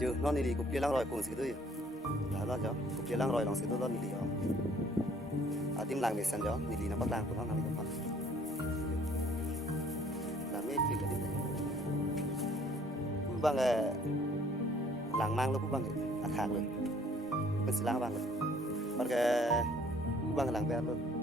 chứ nó đi cục kia lang rồi cùng xí tôi là nó cho cục kia lang rồi lòng xí tôi nó đi đó à tim làng về sân đó đi nó bắt làng của nó làm gì không làm mấy chuyện là đi cũng bằng làng mang nó cũng bằng ăn hàng rồi cái xí lang bằng rồi bằng cái bằng làng về luôn